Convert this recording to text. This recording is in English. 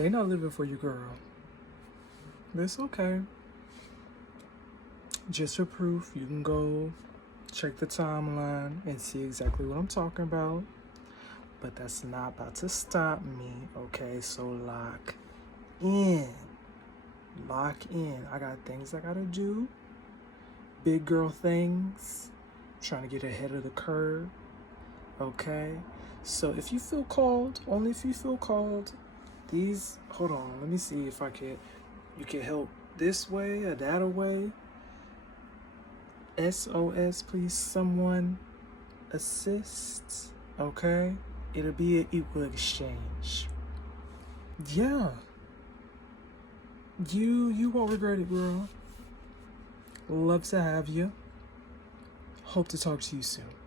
They not living for you, girl. But it's okay. Just for proof, you can go check the timeline and see exactly what I'm talking about. But that's not about to stop me, okay? So lock in. Lock in. I got things I gotta do. Big girl things. Trying to get ahead of the curve, okay? So if you feel called, only if you feel called, hold on, let me see if you can help this way or that way. SOS, please, someone assist, okay? It'll be an equal exchange. Yeah. You won't regret it, girl. Love to have you. Hope to talk to you soon.